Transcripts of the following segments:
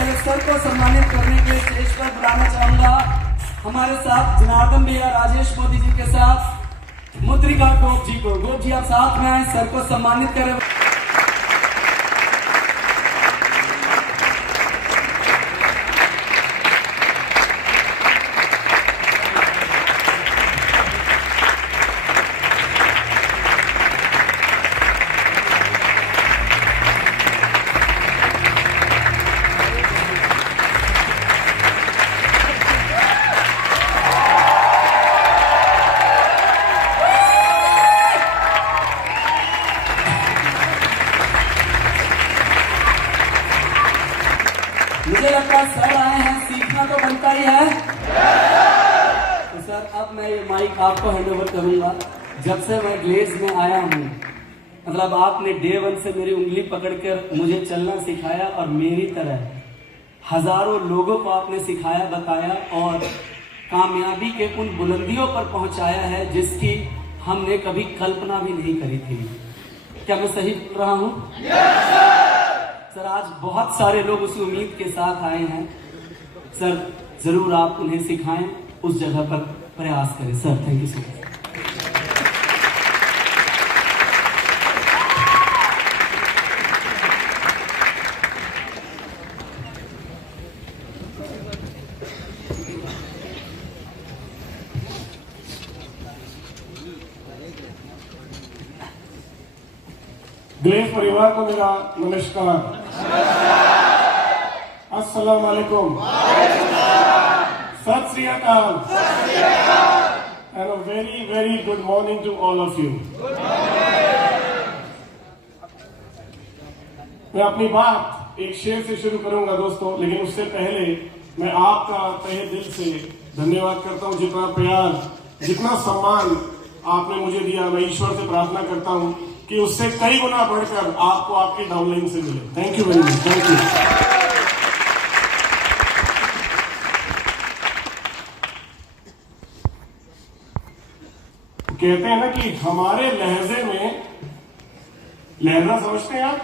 पहले सर को सम्मानित करने के लिए स्टेज पर बुलाना चाहूंगा। हमारे साथ जनार्दन भैया राजेश मोदी जी के साथ मुद्रिका गोप जी को। गोप जी आप साथ में आए, सर को सम्मानित करें। मुझे लगता है सर आए हैं, सीखना तो बनता ही है। तो सर अब मैं ये माइक आपको हैंड ओवर करूंगा। जब से मैं ग्लेज में आया हूँ, मतलब आपने डे 1 से मेरी उंगली पकड़कर मुझे चलना सिखाया और मेरी तरह हजारों लोगों को आपने सिखाया, बताया और कामयाबी के उन बुलंदियों पर पहुंचाया है जिसकी हमने कभी कल्पना भी नहीं करी थी। क्या मैं सही बोल रहा हूँ? सर आज बहुत सारे लोग उस उम्मीद के साथ आए हैं। सर जरूर आप उन्हें सिखाएं, उस जगह पर प्रयास करें। Sir thank you so much. ग्लेज परिवार को मेरा नमस्कार। अस्सलाम वालेकुम, सत श्री अकाल and a very very good morning to all of you. मैं अपनी बात एक शेर से शुरू करूंगा दोस्तों, लेकिन उससे पहले मैं आपका तहे दिल से धन्यवाद करता हूं। जितना प्यार, जितना सम्मान आपने मुझे दिया, मैं ईश्वर से प्रार्थना करता हूं कि उससे कई गुना बढ़कर आपको आपकी डाउनलाइन से मिले। Thank you very much, thank you. कहते हैं ना कि हमारे लहजे में, लहजा समझते हैं आप?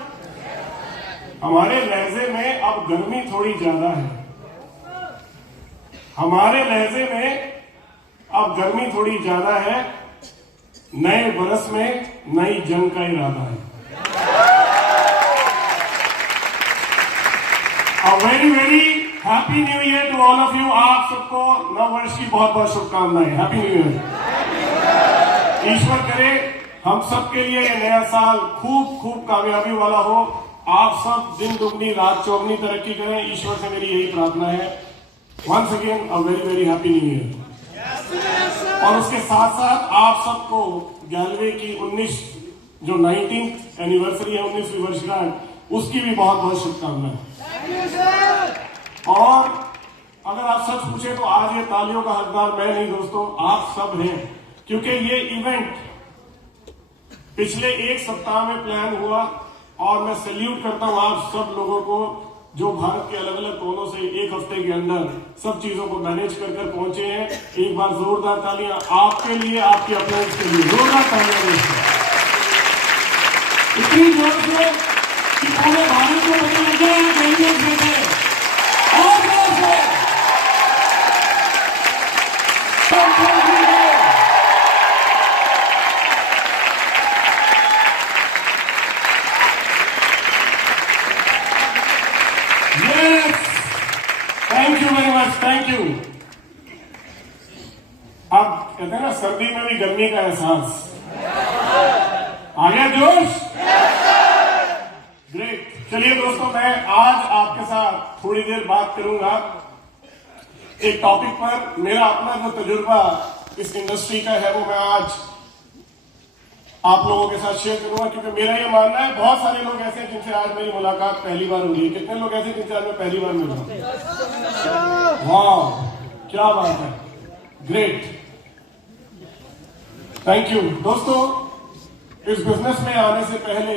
हमारे लहजे में अब गर्मी थोड़ी ज्यादा है। हमारे लहजे में अब गर्मी थोड़ी ज्यादा है। नए बरस में नई जंग का इरादा है। A very very happy new year to all of you. आप सबको नव वर्ष की बहुत बहुत शुभकामनाएं। Happy new year. ईश्वर करे हम सब के लिए ये नया साल खूब खूब कामयाबी वाला हो। आप सब दिन दुगनी रात चौगनी तरक्की करें, ईश्वर से मेरी यही प्रार्थना है। Once again a very very happy new year. और उसके साथ साथ आप सबको गैलवे की 19th एनिवर्सरी है, 19वीं वर्षगांठ, उसकी भी बहुत बहुत शुभकामनाएं। और अगर आप सच पूछे तो आज ये तालियों का हकदार मैं नहीं दोस्तों, आप सब हैं। क्योंकि ये इवेंट पिछले एक सप्ताह में प्लान हुआ और मैं सैल्यूट करता हूं आप सब लोगों को जो भारत के अलग अलग कोनों से एक हफ्ते के अंदर सब चीजों को मैनेज कर पहुंचे हैं। एक बार जोरदार तालियां आपके लिए, आपके अप्लायंस के लिए, जोरदार तालियां। इतनी जोर से कि पूरे भारत को पता लग गया है कैंडिडेट में थे। और जोर से thank you very much, thank you. अब कहते हैं ना सर्दी में भी गर्मी का एहसास आ गया, जोश। ग्रेट। चलिए दोस्तों, मैं आज आपके साथ थोड़ी देर बात करूंगा एक टॉपिक पर। मेरा अपना जो तजुर्बा इस इंडस्ट्री का है वो मैं आज आप लोगों के साथ शेयर करूंगा, क्योंकि मेरा ये मानना है बहुत सारे लोग ऐसे हैं जिनसे आज मेरी मुलाकात पहली बार हो रही है। कितने लोग ऐसे जिनसे आज मैं पहली बार मिल रहा हूं? वाह, क्या बात है, ग्रेट, थैंक यू। दोस्तों, इस बिजनेस में आने से पहले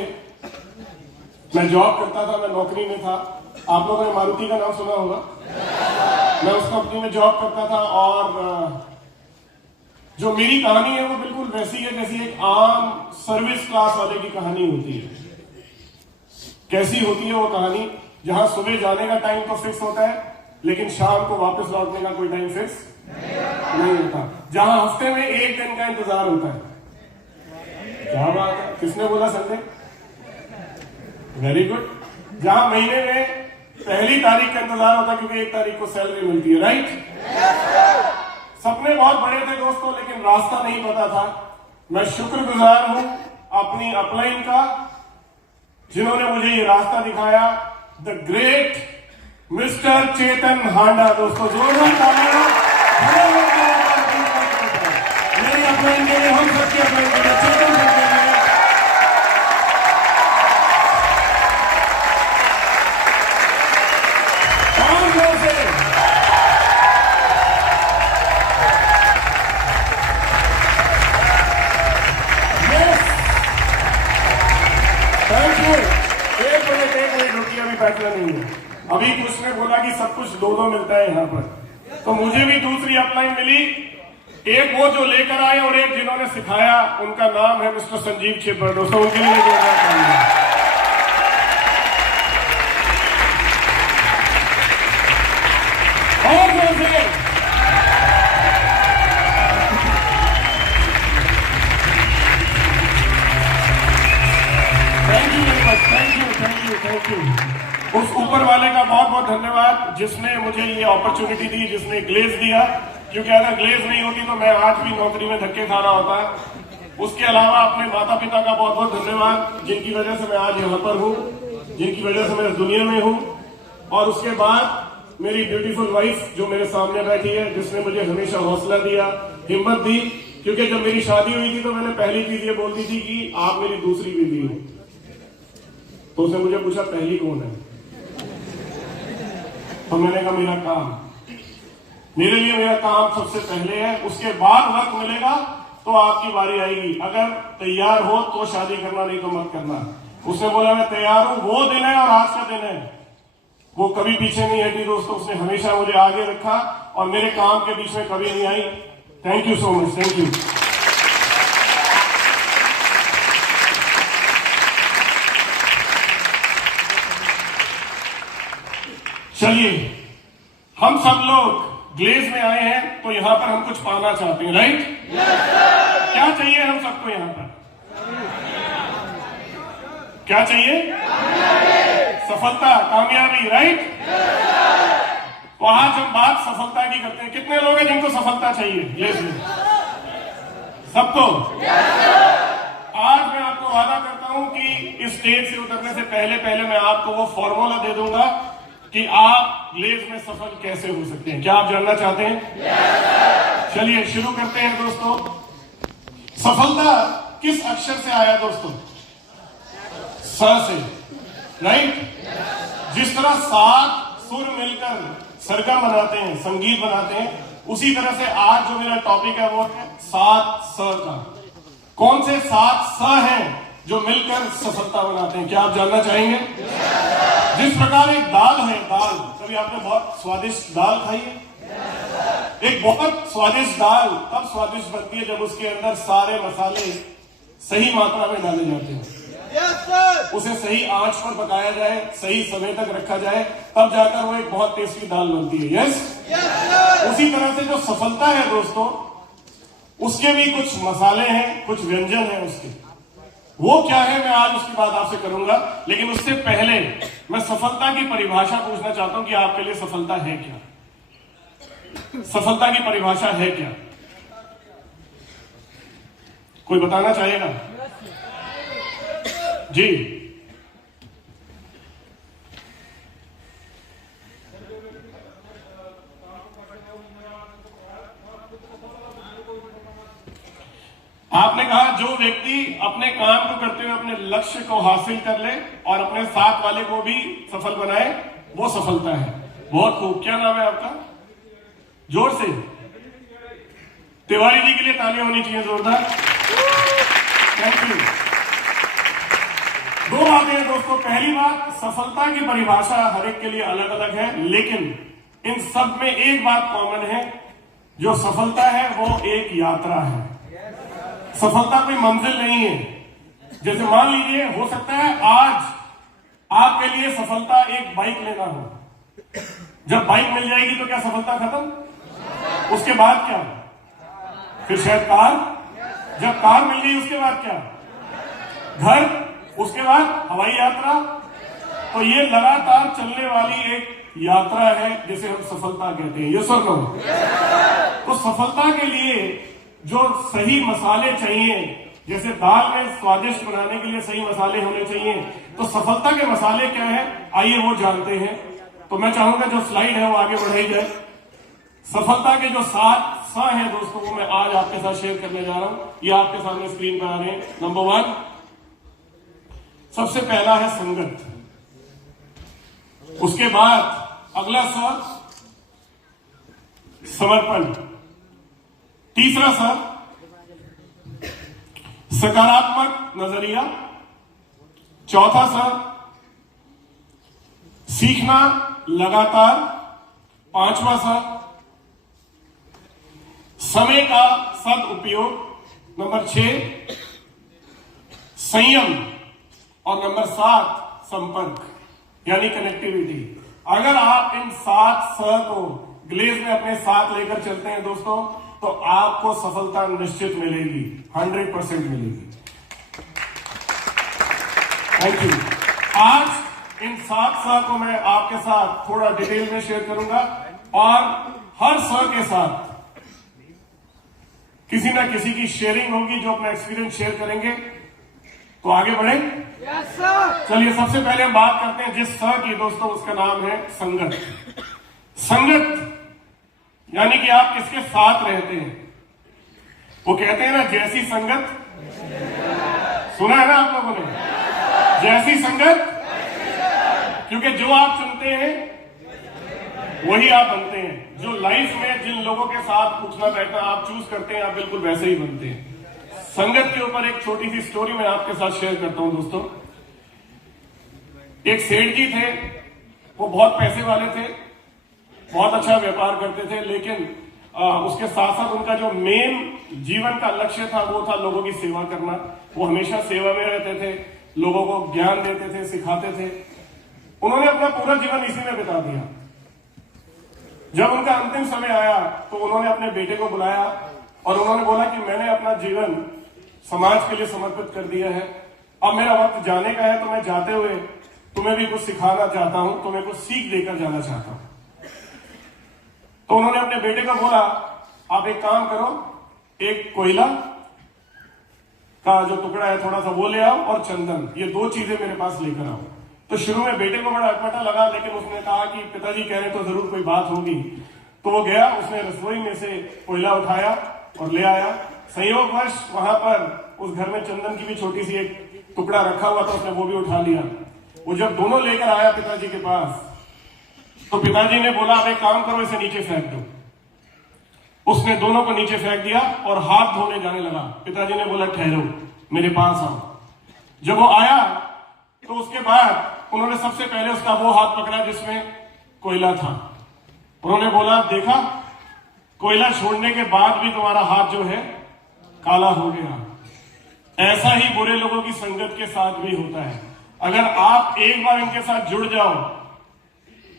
मैं जॉब करता था, मैं नौकरी में था। आप लोगों ने मारुति का नाम सुना होगा। मैं उस कंपनी में जॉब करता था और जो मेरी कहानी है वो बिल्कुल वैसी है जैसी एक आम सर्विस क्लास वाले की कहानी होती है। कैसी होती है वो कहानी? जहां सुबह जाने का टाइम तो फिक्स होता है, लेकिन शाम को वापस लौटने का कोई टाइम फिक्स नहीं होता। जहां हफ्ते में एक दिन का इंतजार होता है। क्या बात है, किसने बोला संडे? Very good. जहां महीने में पहली तारीख का इंतजार होता है क्योंकि 1 तारीख को सैलरी मिलती है, राइट? सपने बहुत बड़े थे दोस्तों, लेकिन रास्ता नहीं पता था। मैं शुक्रगुजार हूं अपनी अपलाइन का, जिन्होंने मुझे ये रास्ता दिखाया। द ग्रेट मिस्टर चेतन हांडा। दोस्तों जोरदार तालियां मेरी अपलाइन के लिए, हम सबकी अपलाइन के लिए, चेतन सर के लिए। और जोर से थैंक यू। एक मिनट रुकिए, अभी फैसला नहीं है। अभी कुछ ने बोला कि सब कुछ 2-2 मिलता है यहाँ पर, तो मुझे भी दूसरी अपलाइन मिली। एक वो जो लेकर आए और एक जिन्होंने सिखाया, उनका नाम है मिस्टर संजीव छिब्बर। दोस्तों उनके लिए जोरदार तालियां। और जोर से थैंक यू। उस ऊपर वाले का बहुत बहुत धन्यवाद जिसने मुझे ये अपॉर्चुनिटी दी, जिसने ग्लेज दिया, क्योंकि अगर ग्लेज नहीं होती तो मैं आज भी नौकरी में धक्के खा रहा होता। उसके अलावा अपने माता पिता का बहुत बहुत धन्यवाद, जिनकी वजह से मैं आज यहाँ पर हूँ, जिनकी वजह से मैं इस दुनिया में हूँ। और उसके बाद मेरी ब्यूटीफुल वाइफ जो मेरे सामने बैठी है, जिसने मुझे हमेशा हौसला दिया, हिम्मत दी। क्योंकि जब मेरी शादी हुई थी तो मैंने पहली चीज ये बोल दी थी कि आप मेरी दूसरी बीवी हो। तो उसने मुझे पूछा पहली कौन है, तो मैंने कहा मेरा काम। मेरे लिए मेरा काम सबसे पहले है, उसके बाद वक्त मिलेगा तो आपकी बारी आएगी। अगर तैयार हो तो शादी करना, नहीं तो मत करना। उसने बोला मैं तैयार हूं। वो दिन है और आज का दिन है, वो कभी पीछे नहीं हटी दोस्तों। उसने हमेशा मुझे आगे रखा और मेरे काम के बीच में कभी नहीं आई। Thank you so much, thank you. चलिए, हम सब लोग ग्लेज में आए हैं तो यहां पर हम कुछ पाना चाहते हैं, राइट? क्या चाहिए हम सबको यहां पर? क्या चाहिए? सफलता, कामयाबी, राइट? तो आज हम बात सफलता की करते हैं। कितने लोग हैं जिनको सफलता चाहिए ग्लेज में? सबको? आज मैं आपको वादा करता हूं कि इस स्टेज से उतरने से पहले मैं आपको वो फॉर्मूला दे दूंगा कि आप ग्लेज में सफल कैसे हो सकते हैं। क्या आप जानना चाहते हैं? चलिए शुरू करते हैं दोस्तों। सफलता किस अक्षर से आया दोस्तों? स से, राइट? जिस तरह 7 सुर मिलकर सरगम बनाते हैं, संगीत बनाते हैं, उसी तरह से आज जो मेरा टॉपिक है वो है 7 स का। कौन से 7 स हैं जो मिलकर सफलता बनाते हैं? क्या आप जानना चाहेंगे? जिस प्रकार एक दाल है, दाल, कभी आपने बहुत स्वादिष्ट दाल खाई है? एक बहुत स्वादिष्ट दाल तब स्वादिष्ट बनती है जब उसके अंदर सारे मसाले सही मात्रा में डाले जाते हैं। उसे सही आंच पर पकाया जाए, सही समय तक रखा जाए, तब जाकर वो एक बहुत टेस्टी दाल बनती है। यस? उसी तरह से जो सफलता है दोस्तों, उसके भी कुछ मसाले हैं, कुछ व्यंजन हैं उसके। वो क्या है मैं आज उसकी बात आपसे करूंगा, लेकिन उससे पहले मैं सफलता की परिभाषा पूछना चाहता हूं कि आपके लिए सफलता है क्या? सफलता की परिभाषा है क्या? कोई बताना चाहेगा? जी। आपने कहा जो व्यक्ति अपने काम को करते हुए अपने लक्ष्य को हासिल कर ले और अपने साथ वाले को भी सफल बनाए, वो सफलता है। बहुत खूब। क्या नाम है आपका? जोर से। तिवारी जी के लिए तालियां होनी चाहिए जोरदार। Thank you. 2 बातें हैं दोस्तों। पहली बात, सफलता की परिभाषा हर एक के लिए अलग अलग है, लेकिन इन सब में एक बात कॉमन है, जो सफलता है वो एक यात्रा है। सफलता कोई मंजिल नहीं है। जैसे मान लीजिए, हो सकता है आज आपके लिए सफलता एक बाइक लेना हो, जब बाइक मिल जाएगी तो क्या सफलता खत्म? उसके बाद क्या? फिर शायद कार, जब कार मिल गई उसके बाद क्या? घर, उसके बाद हवाई यात्रा। तो ये लगातार चलने वाली एक यात्रा है जिसे हम सफलता कहते हैं। यस और नो? तो सफलता के लिए जो सही मसाले चाहिए, जैसे दाल में स्वादिष्ट बनाने के लिए सही मसाले होने चाहिए, तो सफलता के मसाले क्या है आइए वो जानते हैं। तो मैं चाहूंगा जो स्लाइड है वो आगे बढ़ाई जाए। सफलता के जो 7 स हैं दोस्तों, वो मैं आज आपके साथ शेयर करने जा रहा हूं। ये आपके सामने स्क्रीन पर आ रहे हैं। नंबर 1, सबसे पहला है संगत। उसके बाद अगला स समर्पण। तीसरा स सकारात्मक नजरिया। चौथा स सीखना लगातार। पांचवा स समय का सदउपयोग। नंबर 6 संयम। और नंबर 7 संपर्क यानी कनेक्टिविटी। अगर आप इन 7 स को ग्लेज में अपने साथ लेकर चलते हैं दोस्तों, तो आपको सफलता निश्चित मिलेगी, 100% मिलेगी। Thank you. आज इन 7 स को मैं आपके साथ थोड़ा डिटेल में शेयर करूंगा और हर स के साथ किसी ना किसी की शेयरिंग होगी जो अपना एक्सपीरियंस शेयर करेंगे। तो आगे बढ़े। चलिए सबसे पहले हम बात करते हैं जिस स की दोस्तों, उसका नाम है संगत। संगत यानी कि आप किसके साथ रहते हैं। वो कहते हैं ना, जैसी संगत, सुना है ना आप लोगों ने, जैसी संगत, क्योंकि जो आप चुनते हैं वही आप बनते हैं। जो लाइफ में जिन लोगों के साथ उठना बैठना आप चूज करते हैं, आप बिल्कुल वैसे ही बनते हैं। संगत के ऊपर एक छोटी सी स्टोरी मैं आपके साथ शेयर करता हूं दोस्तों। एक सेठ जी थे, वो बहुत पैसे वाले थे, बहुत अच्छा व्यापार करते थे, लेकिन उसके साथ साथ उनका जो मेन जीवन का लक्ष्य था वो था लोगों की सेवा करना। वो हमेशा सेवा में रहते थे, लोगों को ज्ञान देते थे, सिखाते थे। उन्होंने अपना पूरा जीवन इसी में बिता दिया। जब उनका अंतिम समय आया तो उन्होंने अपने बेटे को बुलाया और उन्होंने बोला कि मैंने अपना जीवन समाज के लिए समर्पित कर दिया है, अब मेरा वक्त जाने का है, तो मैं जाते हुए तुम्हें भी कुछ सिखाना चाहता हूं, तुम्हें कुछ सीख देकर जाना चाहता हूं। तो उन्होंने अपने बेटे को बोला, आप एक काम करो, एक कोयला का जो टुकड़ा है थोड़ा सा वो ले आओ और चंदन, ये 2 चीजें मेरे पास लेकर आओ। तो शुरू में बेटे को बड़ा अटपटा लगा, लेकिन उसने कहा कि पिताजी कह रहे तो जरूर कोई बात होगी। तो वो गया, उसने रसोई में से कोयला उठाया और ले आया। संयोगवश वहां पर उस घर में चंदन की भी छोटी सी एक टुकड़ा रखा हुआ था, उसने वो भी उठा लिया। वो जब दोनों लेकर आया पिताजी के पास, तो पिताजी ने बोला, अब एक काम करो, इसे नीचे फेंक दो। उसने दोनों को नीचे फेंक दिया और हाथ धोने जाने लगा। पिताजी ने बोला, ठहरो, मेरे पास आओ। जब वो आया तो उसके बाद उन्होंने सबसे पहले उसका वो हाथ पकड़ा जिसमें कोयला था। उन्होंने बोला, देखा, कोयला छोड़ने के बाद भी तुम्हारा हाथ जो है काला हो गया। ऐसा ही बुरे लोगों की संगत के साथ भी होता है। अगर आप एक बार इनके साथ जुड़ जाओ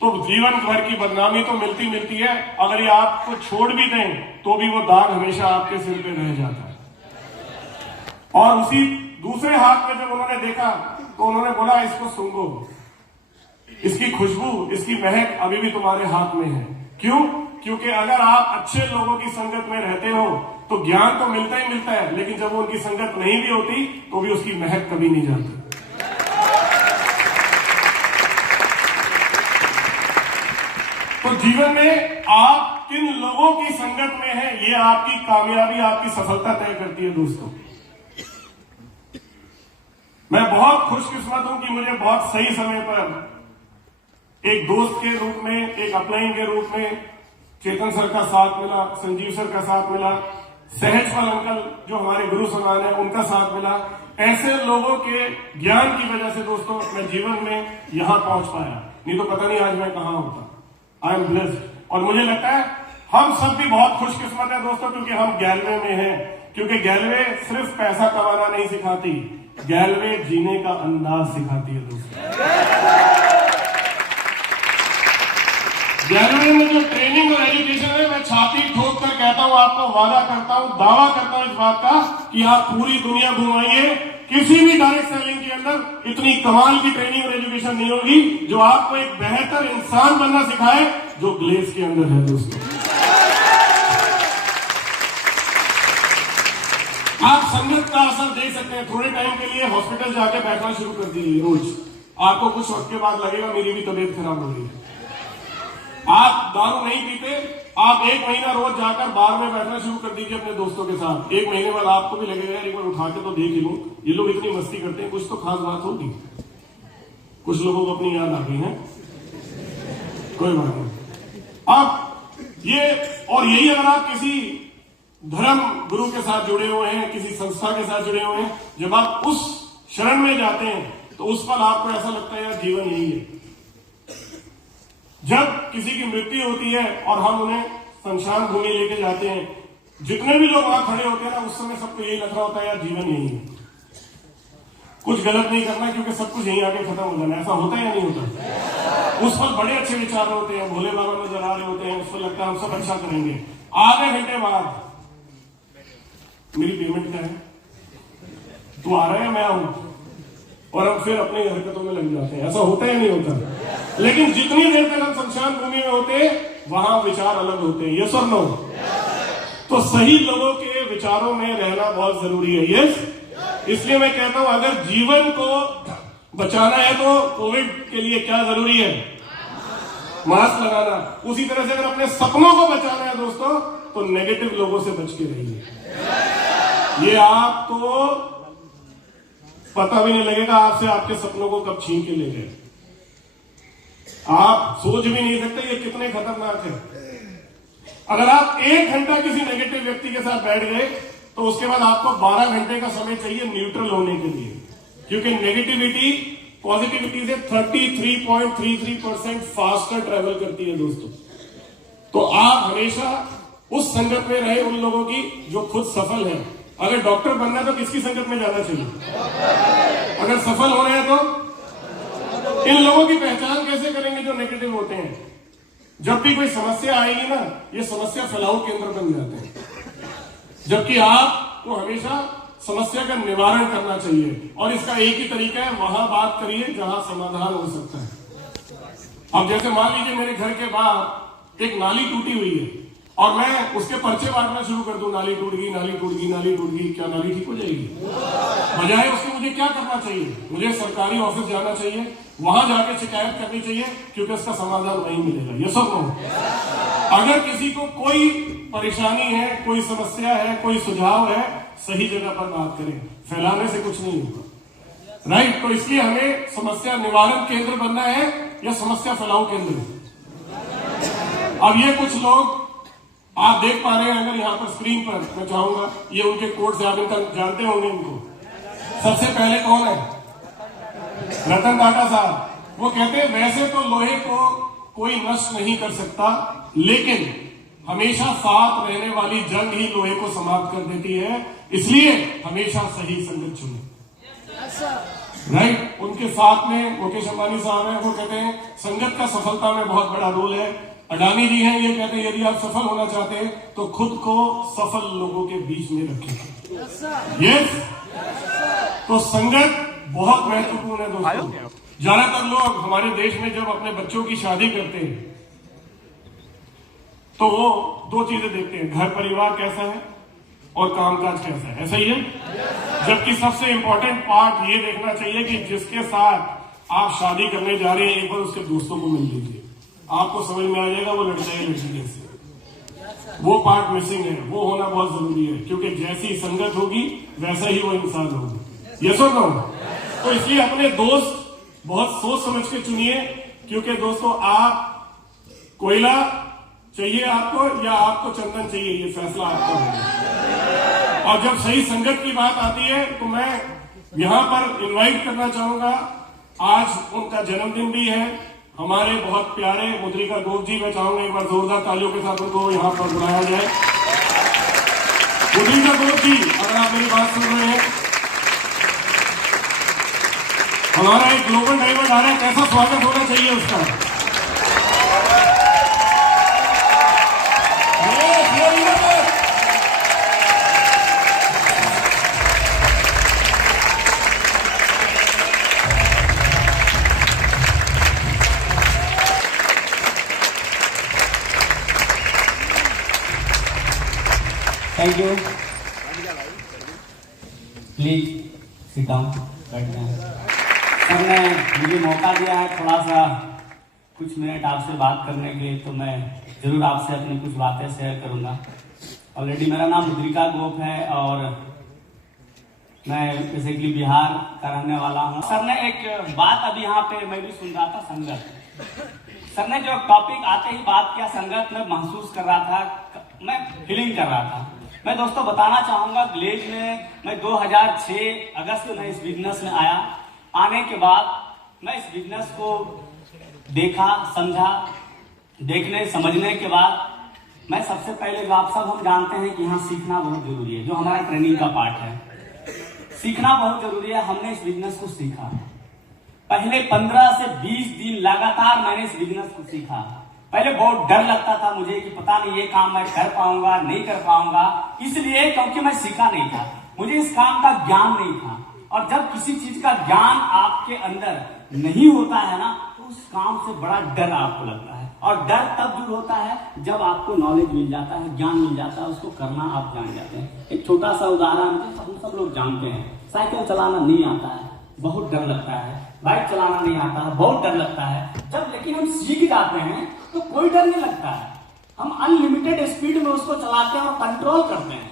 तो जीवन भर की बदनामी तो मिलती है, अगर ये आपको छोड़ भी दें तो भी वो दाग हमेशा आपके सिर पे रह जाता है। और उसी दूसरे हाथ में जब उन्होंने देखा तो उन्होंने बोला, इसको सूंघो, इसकी खुशबू, इसकी महक अभी भी तुम्हारे हाथ में है। क्यों? क्योंकि अगर आप अच्छे लोगों की संगत में रहते हो तो ज्ञान तो मिलता ही मिलता है, लेकिन जब उनकी संगत नहीं भी होती तो भी उसकी महक कभी नहीं जाती। तो जीवन में आप किन लोगों की संगत में हैं, ये आपकी कामयाबी, आपकी सफलता तय करती है दोस्तों। मैं बहुत खुशकिस्मत हूं कि मुझे बहुत सही समय पर एक दोस्त के रूप में, एक अपलाइन के रूप में चेतन सर का साथ मिला, संजीव सर का साथ मिला, सहजपाल अंकल जो हमारे गुरु समान है उनका साथ मिला। ऐसे लोगों के ज्ञान की वजह से दोस्तों मैं जीवन में यहां पहुंच पाया, नहीं तो पता नहीं आज मैं कहां होता। I am blessed. और मुझे लगता है हम सब भी बहुत खुशकिस्मत है दोस्तों, क्योंकि हम गैलवे में हैं। क्योंकि गैलवे सिर्फ पैसा कमाना नहीं सिखाती, गैलवे जीने का अंदाज सिखाती है दोस्तों। जनवरी में जो ट्रेनिंग और एजुकेशन है, मैं छाती ठोक कर कहता हूं, आपको वादा करता हूं, दावा करता हूं इस बात का कि आप पूरी दुनिया घुमाइए, किसी भी डायरेक्ट सेलिंग के अंदर इतनी कमाल की ट्रेनिंग और एजुकेशन नहीं होगी जो आपको एक बेहतर इंसान बनना सिखाए, जो ग्लेज के अंदर है दोस्तों। आप संगत का असर देख सकते हैं। थोड़े टाइम के लिए हॉस्पिटल जाके बैठना शुरू कर दीजिए रोज। आपको कुछ वक्त के बाद लगेगा मेरी भी तबीयत खराब हो रही है। आप दारू नहीं पीते, आप 1 महीना रोज जाकर बार में बैठना शुरू कर दीजिए अपने दोस्तों के साथ। 1 महीने बाद आपको भी लगेगा यार एक बार उठा के तो देख ही लूं, ये लोग इतनी मस्ती करते हैं, कुछ तो खास बात होगी। कुछ लोगों को अपनी याद आ गई है, कोई बात नहीं। अब ये और यही अगर आप किसी धर्म गुरु के साथ जुड़े हुए हैं, किसी संस्था के साथ जुड़े हुए हैं, जब आप उस शरण में जाते हैं तो उस पल आपको ऐसा लगता है यार जीवन यही है। जब किसी की मृत्यु होती है और हम उन्हें शमशान भूमि लेके जाते हैं, जितने भी लोग वहां खड़े होते हैं ना, उस समय सबको यही लग रहा होता है यार जीवन यही है, कुछ गलत नहीं करना क्योंकि सब कुछ यहीं आके खत्म हो जाना। ऐसा होता है या नहीं होता? उस पर बड़े अच्छे विचार होते हैं, भोले बाबा नजर आ रहे होते हैं, उस पर लगता है हम सब अच्छा करेंगे। आधे घंटे बाद मेरी पेमेंट क्या है, तू आ रहा है मैं आऊं, और हम फिर अपनी हरकतों में लग जाते हैं। ऐसा होता है या नहीं होता? लेकिन जितनी देर तक हम शमशान भूमि में होते वहां विचार अलग होते हैं। यस और नो? तो सही लोगों के विचारों में रहना बहुत जरूरी है। यस, इसलिए मैं कहता हूं अगर जीवन को बचाना है तो कोविड के लिए क्या जरूरी है? मास्क लगाना। उसी तरह से अगर अपने सपनों को बचाना है दोस्तों, तो नेगेटिव लोगों से बच के रहिए। ये आपको पता भी नहीं लगेगा आपसे आपके सपनों को कब छीन के ले गए। आप सोच भी नहीं सकते ये कितने खतरनाक है। अगर आप 1 घंटा किसी नेगेटिव व्यक्ति के साथ बैठ गए तो उसके बाद आपको 12 घंटे का समय चाहिए न्यूट्रल होने के लिए, क्योंकि नेगेटिविटी पॉजिटिविटी से 33.33% फास्टर ट्रेवल करती है दोस्तों। तो आप हमेशा उस संगत में रहे उन लोगों की जो खुद सफल है। अगर डॉक्टर बनना है तो किसकी संगत में जाना चाहिए? अगर सफल हो रहे हैं तो इन लोगों की पहचान कैसे करेंगे जो नेगेटिव होते हैं? जब भी कोई समस्या आएगी ना, ये समस्या फैलाव केंद्र बन जाते हैं, जबकि आपको हमेशा समस्या का निवारण करना चाहिए। और इसका एक ही तरीका है, वहां बात करिए जहां समाधान हो सकता है। अब जैसे मान लीजिए मेरे घर के बाहर एक नाली टूटी हुई है और मैं उसके पर्चे बांटना शुरू कर दूं, नाली टूट गई, नाली टूट गई, नाली टूट गई, क्या नाली ठीक हो जाएगी? बजाय उसके मुझे क्या करना चाहिए? मुझे सरकारी ऑफिस जाना चाहिए, वहां जाकर शिकायत करनी चाहिए, क्योंकि उसका समाधान वहीं मिलेगा। ये सब नो। अगर किसी को कोई परेशानी है, कोई समस्या है, कोई सुझाव है, सही जगह पर बात करें, फैलाने से कुछ नहीं होगा। राइट? तो इसलिए हमें समस्या निवारण केंद्र बनना है या समस्या फैलाव केंद्र? अब ये कुछ लोग आप देख पा रहे हैं अगर यहाँ पर स्क्रीन पर, मैं चाहूंगा ये उनके कोड से आप इनका जानते होंगे इनको। सबसे पहले कौन है? रतन टाटा साहब। वो कहते हैं वैसे तो लोहे को कोई नष्ट नहीं कर सकता, लेकिन हमेशा साथ रहने वाली जंग ही लोहे को समाप्त कर देती है, इसलिए हमेशा सही संगत चुने। राइट? उनके साथ में मुकेश अंबानी साहब हैं, वो कहते हैं संगत का सफलता में बहुत बड़ा रोल है। अडानी जी हैं, ये कहते हैं यदि आप सफल होना चाहते हैं तो खुद को सफल लोगों के बीच में रखें। यस, तो संगत बहुत महत्वपूर्ण है दोस्तों। ज्यादातर लोग हमारे देश में जब अपने बच्चों की शादी करते हैं तो वो 2 चीजें देखते हैं, घर परिवार कैसा है और कामकाज कैसा है। ऐसा ही है? जबकि सबसे इंपॉर्टेंट पार्ट ये देखना चाहिए कि जिसके साथ आप शादी करने जा रहे हैं एक बार उसके दोस्तों को मिल लीजिए, आपको समझ में आ जाएगा वो लड़का है लड़की कैसे। वो पार्ट मिसिंग है, वो होना बहुत जरूरी है, क्योंकि जैसी संगत होगी वैसा ही वो इंसान होगा। यस और नो? तो इसलिए अपने दोस्त बहुत सोच समझ के चुनिए, क्योंकि दोस्तों आप कोयला चाहिए आपको या आपको चंदन चाहिए, ये फैसला आपका होगा। और जब सही संगत की बात आती है तो मैं यहां पर इनवाइट करना चाहूंगा, आज उनका जन्मदिन भी है, हमारे बहुत प्यारे मुद्रिका गोप जी। मैं चाहूंगा एक बार जोरदार तालियों के साथ उनको यहां पर बुलाया जाए। मुद्रिका गोप जी, अगर आप मेरी बात सुन रहे हैं, हमारा एक ग्लोबल डायमंड आ रहा है, कैसा स्वागत होना चाहिए उसका? Thank you. Please sit down, बैठ जाएं। सर ने मुझे मौका दिया है थोड़ा सा कुछ मिनट आपसे बात करने के लिए, तो मैं जरूर आपसे अपनी कुछ बातें शेयर करूंगा। ऑलरेडी मेरा नाम मुद्रिका गोप है और मैं बेसिकली बिहार का रहने वाला हूँ। सर ने एक बात अभी यहाँ पे मैं भी सुन रहा था, संगत। सर ने जो टॉपिक आते ही बात किया संगत, में महसूस कर रहा था, मैं फीलिंग कर रहा था। मैं दोस्तों बताना चाहूंगा, ग्लेज में मैं 2006 अगस्त में इस बिजनेस में आया। आने के बाद मैं इस बिजनेस को देखा, समझा। देखने समझने के बाद मैं सबसे पहले, जो आप सब हम जानते हैं कि यहाँ सीखना बहुत जरूरी है, जो हमारा ट्रेनिंग का पार्ट है, सीखना बहुत जरूरी है। हमने इस बिजनेस को सीखा। पहले 15 से 20 दिन लगातार मैंने इस बिजनेस को सीखा। पहले बहुत डर लगता था मुझे कि पता नहीं ये काम मैं कर पाऊंगा नहीं कर पाऊंगा, इसलिए क्योंकि मैं सीखा नहीं था, मुझे इस काम का ज्ञान नहीं था। और जब किसी चीज का ज्ञान आपके अंदर नहीं होता है ना, तो उस काम से बड़ा डर आपको लगता है। और डर तब दूर होता है जब आपको नॉलेज मिल जाता है, ज्ञान मिल जाता है, उसको करना आप जान जाते हैं। एक छोटा सा उदाहरण हम सब लोग जानते हैं, साइकिल चलाना नहीं आता है, बहुत डर लगता है। बाइक चलाना नहीं आता है, बहुत डर लगता है। जब लेकिन हम सीख जाते हैं तो कोई डर नहीं लगता है। हम अनलिमिटेड स्पीड में उसको चलाते हैं और कंट्रोल करते हैं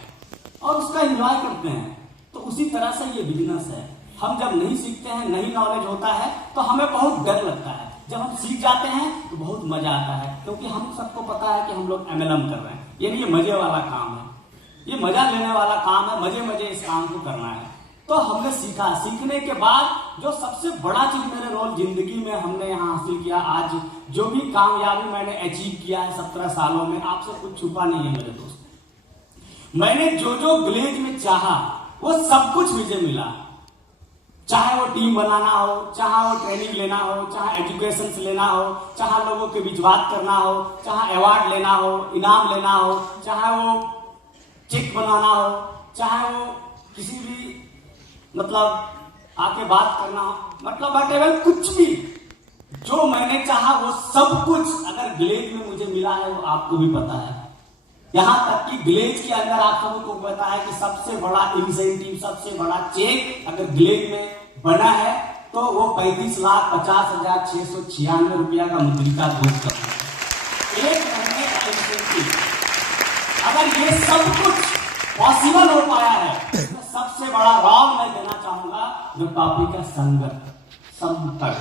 और उसका एंजॉय करते हैं। तो उसी तरह से ये बिजनेस है। हम जब नहीं सीखते हैं, नहीं नॉलेज होता है, तो हमें बहुत डर लगता है। जब हम सीख जाते हैं तो बहुत मजा आता है, क्योंकि हम सबको पता है कि हम लोग MLM कर रहे हैं, यानी ये मजे वाला काम है, ये मजा लेने वाला काम है, मजे मजे इस काम को करना है। तो हमने सीखा। सीखने के बाद जो सबसे बड़ा चीज मेरे रोल जिंदगी में हमने यहाँ हासिल किया, आज जो भी कामयाबी मैंने अचीव किया है 17 सालों में, आपसे कुछ छुपा नहीं है मेरे दोस्त। मैंने जो जो ग्लेज में चाहा वो सब कुछ मुझे मिला। चाहे वो टीम बनाना हो, चाहे वो ट्रेनिंग लेना हो, चाहे एजुकेशन लेना हो, चाहे लोगों के बीच बात करना हो, चाहे अवार्ड लेना हो, इनाम लेना हो, चाहे वो चेक बनाना हो, चाहे वो किसी भी मतलब आके बात करना, मतलब वटेवर कुछ भी जो मैंने चाहा वो सब कुछ अगर ग्लेज में मुझे मिला है, वो आपको भी पता है। यहां तक कि ग्लेज के अंदर आप सबको पता है कि सबसे बड़ा इंसेंटिव, सबसे बड़ा चेक अगर ग्लेज में बना है तो वो 35,50,696 रुपया का मुद्रिका घोष करना है, एक महीने का इंसेंटिव। अगर ये सब कुछ पॉसिबल हो पाया है, तो सबसे बड़ा राव मैं देना चाहूंगा जो टॉपिक है संगत, संपर्क।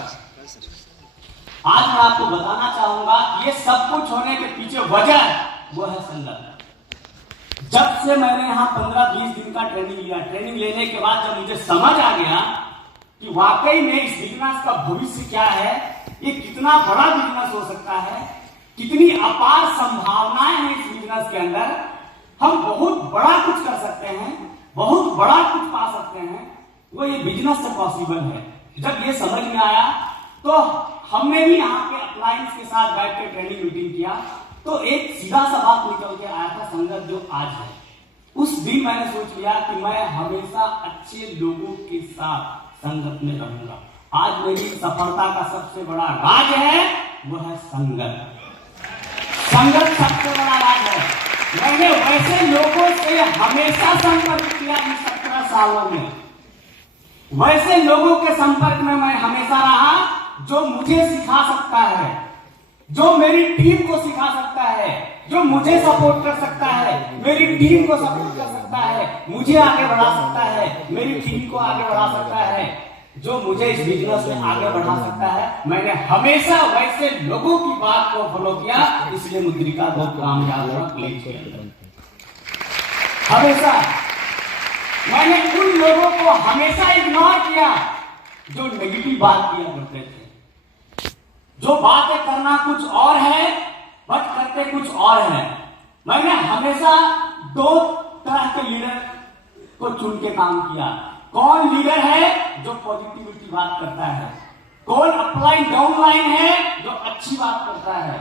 आज मैं आपको बताना चाहूंगा ये सब कुछ होने के पीछे वजह वो है संगत। जब से मैंने यहाँ 15-20 दिन का ट्रेनिंग लिया, ट्रेनिंग लेने के बाद जब मुझे समझ आ गया कि वाकई में इस बिजनेस का भविष्य क्या है, ये कितना बड़ा बिजनेस हो सकता है, कितनी अपार संभावनाएं हैं इस बिजनेस के अंदर, हम बहुत बड़ा कुछ कर सकते हैं, बहुत बड़ा कुछ पा सकते हैं, वो ये बिजनेस से पॉसिबल है। जब ये समझ में आया तो हमने भी यहाँ पे अप्लायंस के साथ बैठ के ट्रेनिंग मीटिंग किया, तो एक सीधा सा बात निकल के आया था संगत जो आज है। उस दिन मैंने सोच लिया कि मैं हमेशा अच्छे लोगों के साथ संगत में रहूंगा। आज मेरी सफलता का सबसे बड़ा राज है वो है संगत। संगत सबसे बड़ा राज है। मैंने वैसे लोगों से हमेशा संपर्क किया इन 17 सालों में, वैसे लोगों के संपर्क में मैं हमेशा रहा जो मुझे सिखा सकता है, जो मेरी टीम को सिखा सकता है, जो मुझे सपोर्ट कर सकता है, मेरी टीम को सपोर्ट कर सकता है, मुझे आगे बढ़ा सकता है, मेरी टीम को आगे बढ़ा सकता है, जो मुझे इस बिजनेस में आगे बढ़ा सकता है। मैंने हमेशा वैसे लोगों की बात को फॉलो किया, इसलिए मुद्रिका बहुत कामयाब हुआ ग्लेज के अंदर। हमेशा मैंने उन लोगों को हमेशा इग्नोर किया जो नेगेटिव बात किया करते थे, जो बातें करना कुछ और है बट करते कुछ और है। मैंने हमेशा 2 तरह के लीडर को चुन के काम किया। कौन लीडर है जो पॉजिटिविटी बात करता है, कौन अपलाइन डाउनलाइन है जो अच्छी बात करता है,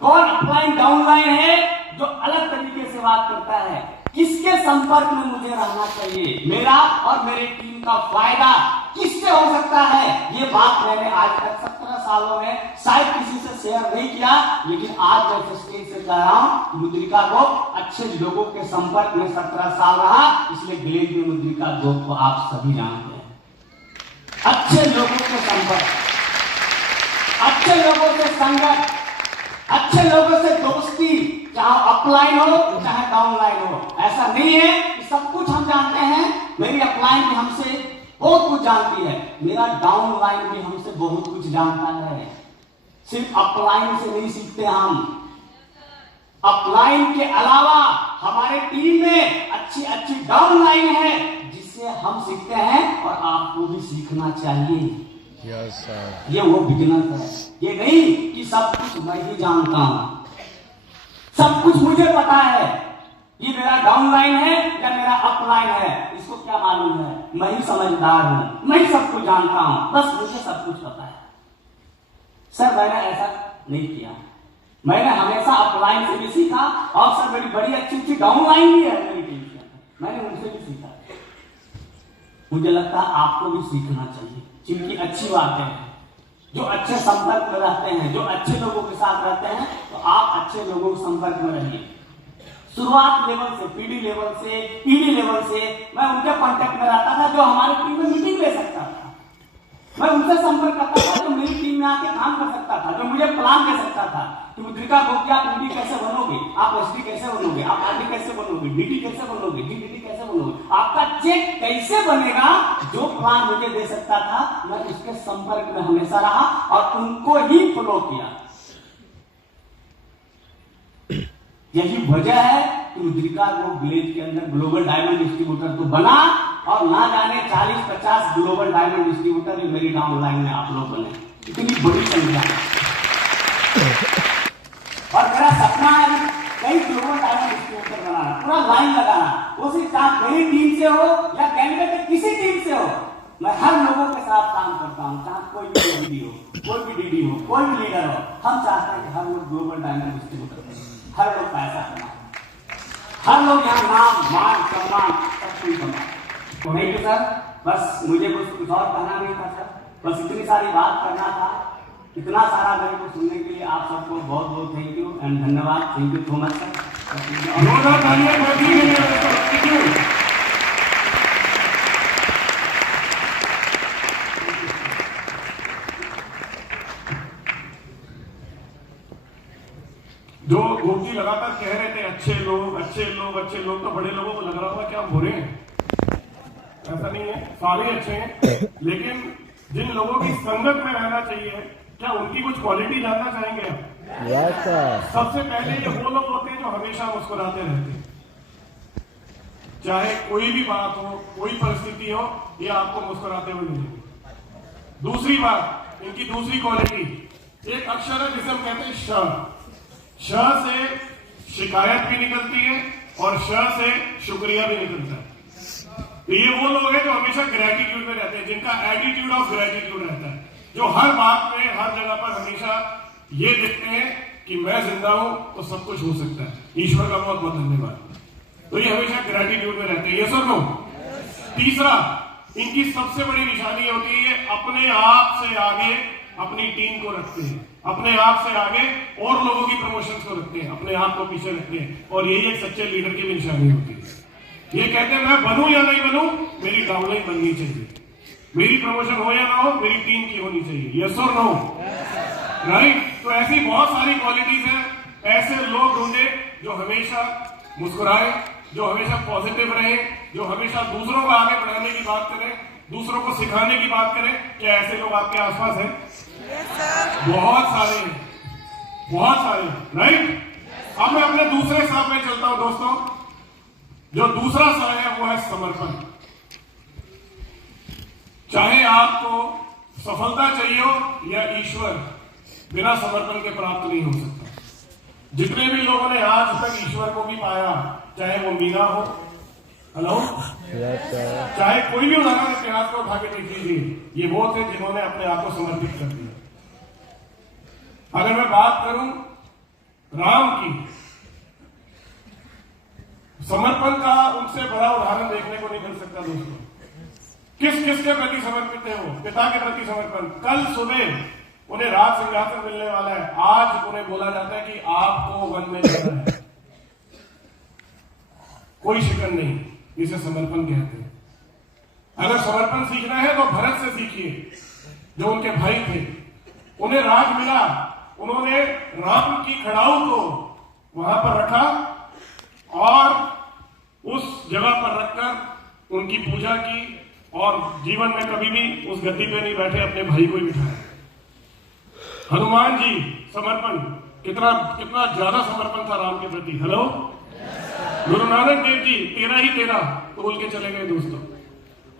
कौन अपलाइन डाउनलाइन है जो अलग तरीके से बात करता है। किसके संपर्क में मुझे रहना चाहिए, मेरा और मेरी टीम का फायदा किससे हो सकता है, ये बात मैंने आज तक 17 सालों में शायद किसी से शेयर नहीं किया, लेकिन आज मैं स्टेज से कह रहा हूं। मुद्रिका ग्रुप अच्छे लोगों के संपर्क में 17 साल रहा, इसलिए ग्लेज में मुद्रिका ग्रुप को आप सभी जानते हैं। अच्छे लोगों के संपर्क, अच्छे लोगों से संगत, अच्छे लोगों से दोस्ती, चाहे अपलाइन हो चाहे डाउनलाइन हो। ऐसा नहीं है कि सब कुछ हम जानते हैं, मेरी अपलाइन भी हमसे बहुत कुछ जानती है, मेरा डाउनलाइन भी हमसे बहुत कुछ जानता है। सिर्फ अपलाइन से नहीं सीखते हम, अपलाइन के अलावा हमारे टीम में अच्छी अच्छी डाउनलाइन है जिससे हम सीखते हैं और आपको भी सीखना चाहिए। Yes, sir. ये वो बिजनेस है, ये नहीं कि सब कुछ मैं ही जानता हूं, सब कुछ मुझे पता है। ये मेरा डाउनलाइन है या मेरा अपलाइन है, इसको क्या मालूम है, मैं ही समझदार हूं, मैं ही सब कुछ जानता हूं, बस मुझे सब कुछ पता है। सर मैंने ऐसा नहीं किया, मैंने हमेशा अपलाइन से भी सीखा और सर मेरी बड़ी अच्छी अच्छी डाउनलाइन भी है मेरी टीम से, मैंने उनसे भी सीखा। मुझे लगता है आपको भी सीखना चाहिए, क्योंकि अच्छी बात है जो अच्छे संपर्क में रहते हैं, जो अच्छे लोगों के साथ रहते हैं, तो आप अच्छे लोगों के संपर्क में रहिए। शुरुआत लेवल से, पीडी लेवल से, ईडी लेवल से मैं उनके कांटेक्ट में रहता था जो हमारी टीम में मीटिंग ले सकता था, मैं उनसे संपर्क करता था जो मेरी टीम में आके काम कर सकता था, जो मुझे प्लान दे सकता था कि मुद्रिका ग्रुप आप ईडी कैसे बनोगे, आप एसडी कैसे बनोगे, आप आरडी कैसे बनोगे, डीडी कैसे बनोगे, डीडीडी कैसे बनोगे, आपका चेक कैसे बनेगा। जो प्लान मुझे दे सकता था मैं उसके संपर्क में हमेशा रहा और उनको ही फॉलो किया। यही वजह है कि मुद्रिका ग्रुप विलेज के अंदर ग्लोबल डायमंड डिस्ट्रीब्यूटर तो बना और ना जाने 40-50 ग्लोबल डायमंड डिस्ट्रीब्यूटर मेरी डाउनलाइन में आप लोग बने, इतनी बड़ी संख्या। और मेरा सपना है कई ग्लोबल डायमंड डिस्ट्रीब्यूटर बनाना, पूरा लाइन लगाना, वो सिर्फ मेरी टीम से हो या कैनेडा के किसी टीम से हो, मैं हर लोगों के साथ काम करता हूँ, चाहे कोई भी डीडी हो, कोई भी डीडी हो, कोई भी लीडर हो, हम चाहते हैं कि हर लोग ग्लोबल डायमंड डिस्ट्रीब्यूटर बने, हर लोग पैसा कमाए, हर लोग यहाँ नाम मान सम्मान सब कुछ कमाए। थैंक यू सर, बस मुझे कुछ और कहना नहीं था सर, बस इतनी सारी बात करना था, इतना सारा मेरे को सुनने के लिए आप सबको बहुत बहुत थैंक यू एंड धन्यवाद। Thank you so much sir. जो गोपी लगातार कह रहे थे अच्छे लोग अच्छे लोग अच्छे लोग, तो बड़े लोगों को लग रहा होगा क्या हम बुरे हैं, ऐसा नहीं है, सारे अच्छे हैं, लेकिन जिन लोगों की संगत में रहना चाहिए क्या उनकी कुछ क्वालिटी जानना चाहेंगे आप? Yes, sir. सबसे पहले ये वो लोग होते हैं जो हमेशा मुस्कुराते रहते हैं, चाहे कोई भी बात हो, कोई परिस्थिति हो, ये आपको मुस्कुराते हुए मिलेंगे। दूसरी बात, इनकी दूसरी क्वालिटी, एक अक्षर है जिसे हम कहते हैं श। श से शिकायत भी निकलती है और श से शुक्रिया भी निकलता है। तो ये वो लोग हैं जो हमेशा ग्रेटिट्यूड में रहते हैं, जिनका एटीट्यूड ऑफ ग्रेटिट्यूड रहता है, जो हर बात में हर जगह पर हमेशा ये देखते हैं कि मैं जिंदा हूं तो सब कुछ हो सकता है, ईश्वर का बहुत बहुत धन्यवाद। तो ये हमेशा ग्रेटिट्यूड में रहते हैं, ये सुन लो। तीसरा, इनकी सबसे बड़ी निशानी होती है अपने आप से आगे अपनी टीम को रखते हैं, अपने आप से आगे और लोगों की प्रमोशन को रखते हैं, अपने आप को पीछे रखते हैं, और यही एक सच्चे लीडर की भी निशानी होती है। ये कहते हैं मैं बनूं या नहीं बनूं, मेरी डाउनलाइन बननी चाहिए, मेरी प्रमोशन हो या ना हो, मेरी टीम की होनी चाहिए। यस और नो? राइट। तो ऐसी बहुत सारी क्वालिटीज हैं, ऐसे लोग ढूंढे जो हमेशा मुस्कुराए, जो हमेशा पॉजिटिव रहे, जो हमेशा दूसरों को आगे बढ़ाने की बात करें, दूसरों को सिखाने की बात करें। क्या ऐसे लोग आपके आसपास हैं? बहुत सारे हैं, बहुत सारे, राइट। अब मैं अपने दूसरे साथ में चलता हूं दोस्तों। जो दूसरा सा है वो है समर्पण। चाहे आपको सफलता चाहिए हो या ईश्वर, बिना समर्पण के प्राप्त नहीं हो सकता। जितने भी लोगों ने आज तक ईश्वर को भी पाया, चाहे वो मीना हो, हेलो, चाहे कोई भी उदाहरण इतिहास को उठा के देख लीजिए, ये वो थे जिन्होंने अपने आप को समर्पित कर दिया। अगर मैं बात करूं राम की, समर्पण का उनसे बड़ा उदाहरण देखने को नहीं मिल सकता दोस्तों। किस किस के प्रति समर्पित है वो? पिता के प्रति समर्पण। कल सुबह उन्हें राज सिंहासन मिलने वाला है, आज उन्हें बोला जाता है कि आपको वन में जाना है। कोई शिकन नहीं, इसे समर्पण कहते हैं। अगर समर्पण सीखना है तो भरत से सीखिए, जो उनके भाई थे। उन्हें राज मिला, उन्होंने राम की खड़ाऊ को वहां पर रखा और उस जगह पर रखकर उनकी पूजा की और जीवन में कभी भी उस गद्दी पे नहीं बैठे, अपने भाई को ही बिठाया। हनुमान जी समर्पण, कितना कितना ज्यादा समर्पण था राम के प्रति। हेलो, गुरु नानक देव जी 13 ही 13 बोल के चले गए दोस्तों।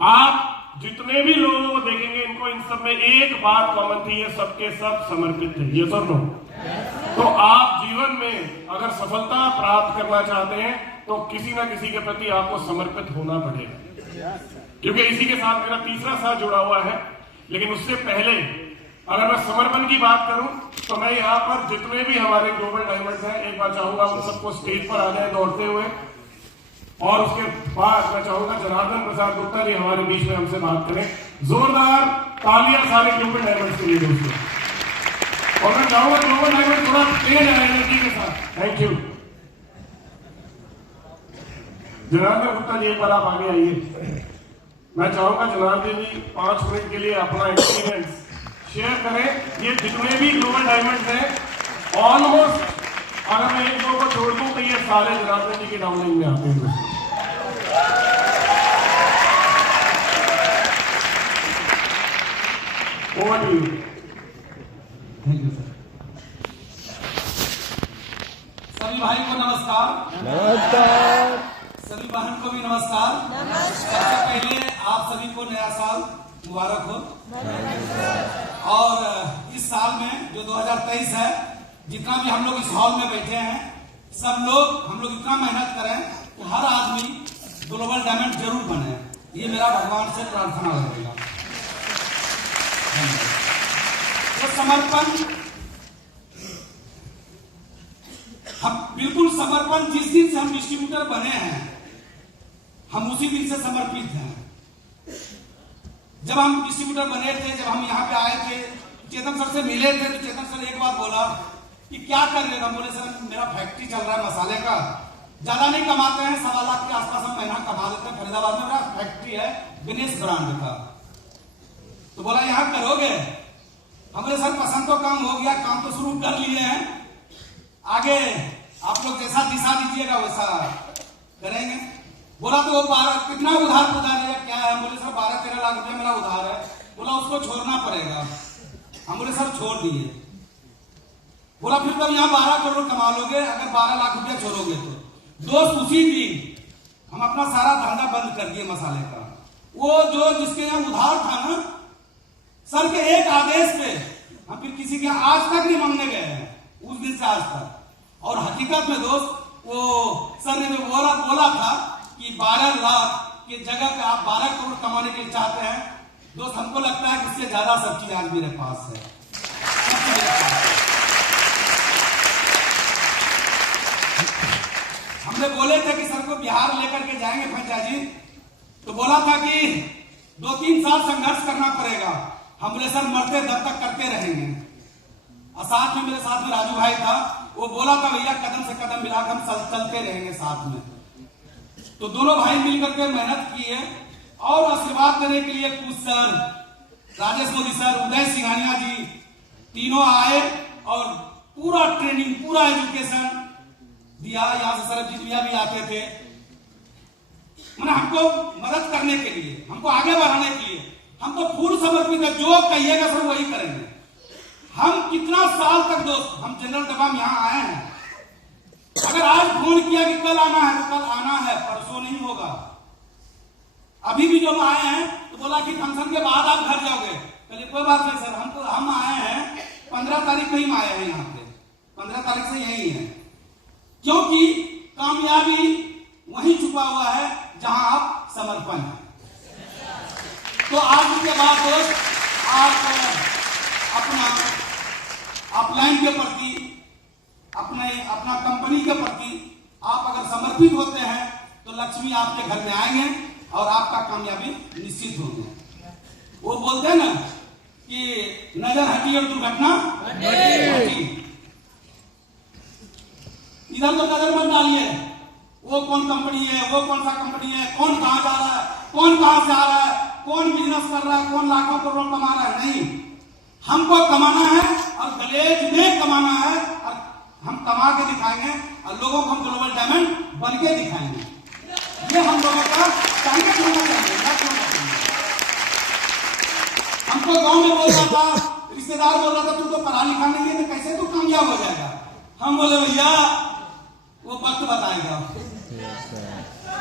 आप जितने भी लोगों को देखेंगे, इनको इन सब में एक बात कॉमन थी, ये सबके सब समर्पित थे। ये सब लोग तो आप जीवन में अगर सफलता प्राप्त करना चाहते हैं तो किसी ना किसी के प्रति आपको समर्पित होना पड़ेगा, क्योंकि इसी के साथ मेरा तीसरा साथ जुड़ा हुआ है। लेकिन उससे पहले अगर मैं समर्पण की बात करूं तो मैं यहाँ पर जितने भी हमारे ग्लोबल डायमंड्स हैं, एक बार चाहूंगा उन सबको स्टेज पर आ जाए दौड़ते हुए। और उसके बाद मैं चाहूंगा जनार्दन प्रसाद गुप्ता जी हमारे बीच में हमसे बात करें। जोरदार तालियां सारे ग्लोबल डायमंड्स के लिए दोस्तों। और मैं चाहूंगा ग्लोबल डायमंड थोड़ा तेज है एनर्जी के साथ। थैंक यू जनार्दन गुप्ता जी, एक बार आप आगे आइए। मैं चाहूंगा जनार्दन जी 5 मिनट के लिए अपना एक्सपीरियंस शेयर करें। ये जितने भी ग्लोबल डायमंड्स हैं, ऑलमोस्ट अगर मैं एक दो को छोड़ दूं तो ये सारे जनार्दन जी की डाउनलिंग में आते हैं। Over to you. Thank you sir. सभी भाई को नमस्कार। नमस्कार। सभी बहन को भी नमस्कार। सबसे पहले आप सभी को नया साल मुबारक हो। और इस साल में जो 2023 है, जितना भी हम लोग इस हॉल में बैठे हैं, सब लोग हम लोग इतना मेहनत करें कि हर आदमी ग्लोबल डायमंड जरूर बने। ये मेरा भगवान से प्रार्थना रहेगा। तो समर्पण, हम बिल्कुल समर्पण, जिस दिन से हम डिस्ट्रीब्यूटर बने हैं हम उसी दिन से समर्पित हैं। जब हम डिस्ट्रीब्यूटर बने थे, जब हम यहाँ पे आए थे, चेतन सर से मिले थे तो चेतन सर एक बात बोला कि क्या कर रहे थे। बोले सर मेरा फैक्ट्री चल रहा है मसाले का, ज्यादा नहीं कमाते हैं, 1.25 लाख के आसपास हम महीना कमा लेते हैं। फरीदाबाद में मेरा फैक्ट्री है गणेश ब्रांड का। तो बोला यहाँ करोगे? हमने सर पसंद तो काम हो गया, काम तो शुरू कर लिए हैं, आगे आप लोग जैसा दिशा दीजिएगा वैसा करेंगे। बोला तो वो 12 कितना उधार है, क्या है? बोले सर 12-13 लाख रुपया मेरा उधार है। बोला उसको छोड़ना पड़ेगा। हम बोले सर छोड़ दिए। बोला फिर तब यहाँ 12 करोड़ कमा लोगे अगर 12 लाख रुपया छोड़ोगे तो। दोस्त उसी दिन हम अपना सारा धंधा बंद कर दिए मसाले का। वो जो जिसके यहाँ उधार था ना, सर के एक आदेश पे हम फिर किसी के आज तक नहीं मांगने गए हैं, उस दिन से आज तक। और हकीकत में दोस्त वो सर ने जो बोला था कि 12 लाख की जगह पे आप 12 करोड़ कमाने के लिए चाहते हैं, दोस्त हमको लगता है कि इससे ज्यादा सब चीज आज मेरे पास है। हमने बोले थे कि सर को बिहार लेकर के जाएंगे पंचा जी, तो बोला था कि 2-3 साल संघर्ष करना पड़ेगा। हम बोले सर मरते दब तक करते रहेंगे। और साथ में मेरे साथ में राजू भाई था, वो बोला था भैया कदम से कदम मिलाकर हम चलते रहेंगे साथ में। तो दोनों भाई मिलकर के मेहनत की है। और आशीर्वाद देने के लिए कुछ सर, राजेश मोदी सर, उदय सिंघानिया जी, तीनों आए और पूरा ट्रेनिंग, पूरा एजुकेशन दिया। यहाँ से सरबजीत भैया भी आते थे, मैंने हमको मदद करने के लिए, हमको आगे बढ़ाने के लिए। हम तो फुल समर्पित है, जो कहिएगा सर वही करेंगे। हम कितना साल तक दोस्त, हम जनरल डब्बा में यहाँ आए हैं, अगर आज फोन किया कि कल आना है तो कल आना है, परसों नहीं होगा। अभी भी जो आए हैं तो बोला कि फंक्शन के बाद आप घर जाओगे। चलिए कोई बात नहीं सर, हमको हम आए हैं 15 तारीख को ही आए हैं यहाँ पे, 15 तारीख से यही है, क्योंकि कामयाबी वहीं छुपा हुआ है जहां आप समर्पण है। तो आज के बाद दोस्त आप अपना अपलाइन के प्रति, अपना कंपनी के प्रति आप अगर समर्पित होते हैं तो लक्ष्मी आपके घर में आएंगे और आपका कामयाबी निश्चित होगी। वो बोलते हैं ना कि नजर हटी और दुर्घटना हटी। इधर तो नजर मत डालिए, वो कौन कंपनी है, वो कौन सा कंपनी है, कौन कहां जा रहा है, कौन कहां से आ रहा है, कौन बिजनेस कर रहा है, कौन लाखों करोड़ कमा रहा है। नहीं, हमको कमाना है और ग्लेज में कमाना है, और हम कमा के दिखाएंगे और लोगों को हम ग्लोबल डायमंड बन के दिखाएंगे। ये हम लोगों का टारगेट होना चाहिए। हमको गांव में बोल रहा था, रिश्तेदार बोल रहा था, तू तो पढ़ा लिखा नहीं है, तो कैसे तू कामयाब हो जाएगा। हम बोले भैया वो वक्त बताएगा।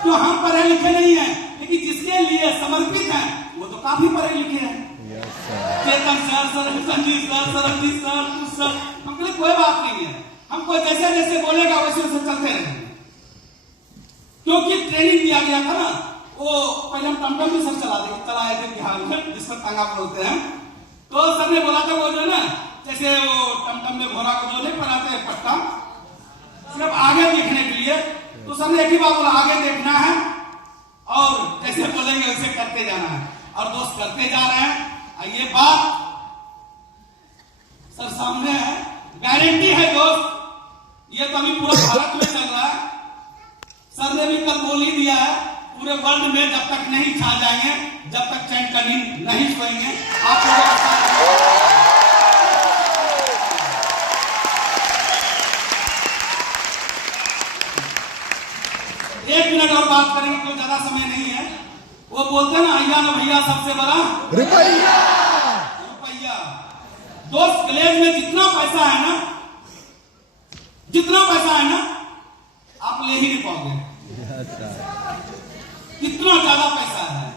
तो हम पढ़े लिखे नहीं है, लेकिन जिसके लिए समर्पित हैं वो तो काफी पढ़े लिखे हैं। चेतन सर, संजीव सर, सरमजीत सर, हमके लिए कोई बात नहीं है। हमको जैसे जैसे बोलेगा वैसे वैसे चलते रहेंगे, क्योंकि ट्रेनिंग दिया गया था ना। वो पहले हम टमटम भी सर चलाए थे बिहार में, जिसको टांगा बोलते हैं। तो सर ने बोला था वो जो ना, जैसे वो टमटम में घोड़ा को जो नहीं बनाते पट्टा, सिर्फ आगे देखने के लिए। तो सर ने एक ही बात बोला, आगे देखना है और जैसे बोलेंगे वैसे करते जाना है। और दोस्त करते जा रहे हैं। ये बात सर सामने है, गारंटी है दोस्त। ये तो अभी पूरा भारत में चल रहा है। सर ने भी कल बोल ही दिया है, पूरे वर्ल्ड में जब तक नहीं छा जाएंगे, जब तक चैन का नींद नहीं सोएंगे। आप लोगों एक मिनट और बात करेंगे, तो ज्यादा समय नहीं है। वो बोलते हैं ना, अय्या ना भैया सबसे बड़ा रुपया। दोस्त ग्लेज में जितना पैसा है ना, आप ले ही नहीं पाओगे। कितना ज्यादा पैसा है,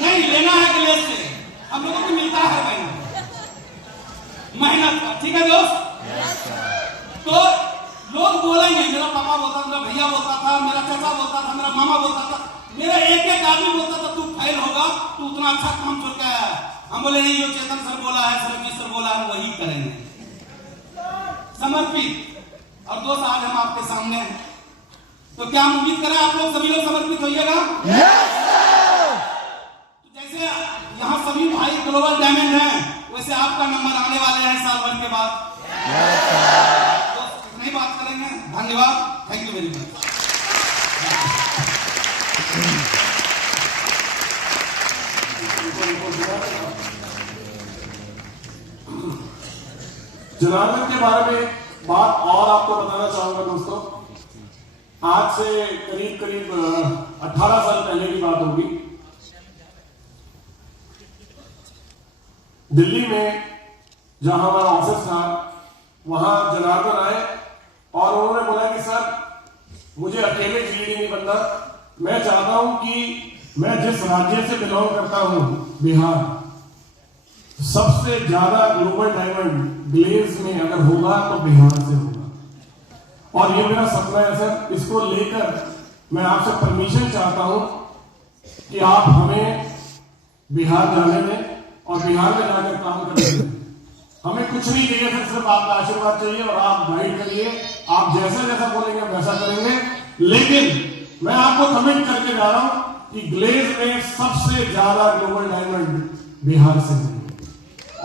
नहीं लेना है ग्लेज से। हम लोगों को मिलता है हर महीना मेहनत का, ठीक है दोस्त। तो लोग बोलेंगे, मेरा पापा बोलता था, मेरा भैया बोलता था, मेरा चाचा बोलता था, मेरा मामा बोलता था, मेरा एक एक आदमी बोलता था, तू फेल होगा, तू उतना अच्छा काम छोड़ के आया है। हम बोले नहीं, जो चेतन सर बोला है, सरजीत सर बोला है, वही करेंगे समर्पित। और दोस्त आज हम आपके सामने हैं, तो क्या हम उम्मीद करें आप लोग सभी लोग समर्पित होइएगा। तो जैसे यहाँ सभी भाई ग्लोबल डायमंड हैं, वैसे आपका नंबर आने वाले हैं साल भर के बाद। तो नहीं बात करेंगे। धन्यवाद, thank you very much. Janardan के बारे में बात और आपको बताना चाहूंगा दोस्तों। आज से करीब 18 साल पहले की बात होगी। दिल्ली में जहां हमारा ऑफिस था, वहां जनार्दन आए और उन्होंने बोला कि सर मुझे अकेले जीडी नहीं बनना, मैं चाहता हूं कि मैं जिस राज्य से बिलोंग करता हूं, बिहार, सबसे ज्यादा ग्लोबल डायमंड ग्लेज में अगर होगा तो बिहार से होगा। और ये मेरा सपना है सर। इसको लेकर मैं आपसे परमिशन चाहता हूं कि आप हमें बिहार जाने दें और बिहार में जाकर काम करने दें। हमें कुछ नहीं चाहिए सर, सिर्फ आपका आशीर्वाद चाहिए और आप गाइड करिए। आप जैसा जैसा बोलेंगे वैसा करेंगे। लेकिन मैं आपको कमिट करके जा रहा हूं कि ग्लेज में सबसे ज्यादा ग्लोबल डायमंड बिहार से है।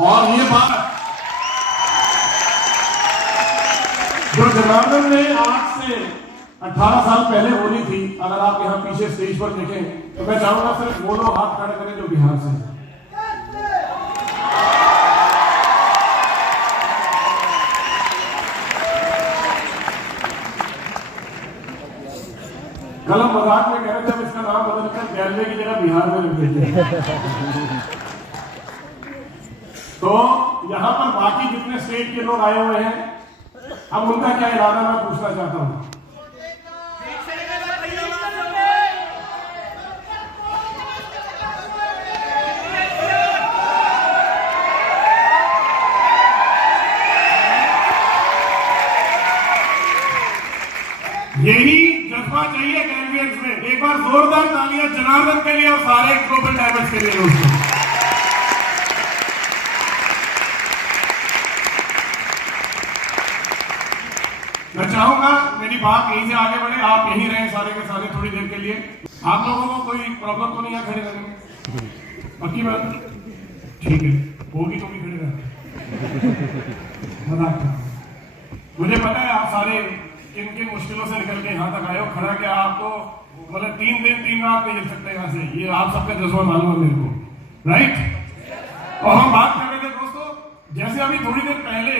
और ये बात जो जनार्दन ने आज से 18 साल पहले होनी थी, अगर आप यहाँ पीछे स्टेज पर देखें तो मैं चाहूंगा सिर्फ वो लोग हाथ खड़े करें जो बिहार से हैं। कल हम मजाक में कह रहे थे हम इसका नाम बदलकर गैलवे की जगह बिहार में रख देते। तो यहां पर बाकी जितने स्टेट के लोग आए हुए हैं, अब उनका क्या इरादा मैं पूछना चाहता हूं। यही जज्बा चाहिए ग्रेजुएट्स में। एक बार जोरदार तालियां जनार्दन के लिए और सारे ग्लोबल डायमंड्स के लिए दोस्तों। मैं चाहूंगा मेरी बात यहीं से आगे बढ़े, आप यहीं रहें सारे के सारे थोड़ी देर के लिए। आप लोगों को कोई प्रॉब्लम तो नहीं है खड़े रहने में? पक्की बात है? ठीक है, होगी तो भी खड़े रहना। मजाक कर, मुझे पता है आप सारे किन किन मुश्किलों से निकल के यहाँ तक आए हो। खड़ा क्या आपको मतलब 3 दिन 3 रात नहीं चल सकते यहाँ से, ये आप सबका जज्बा मालूम है मेरे को, राइट। और हम बात कर रहे थे दोस्तों, जैसे अभी थोड़ी देर पहले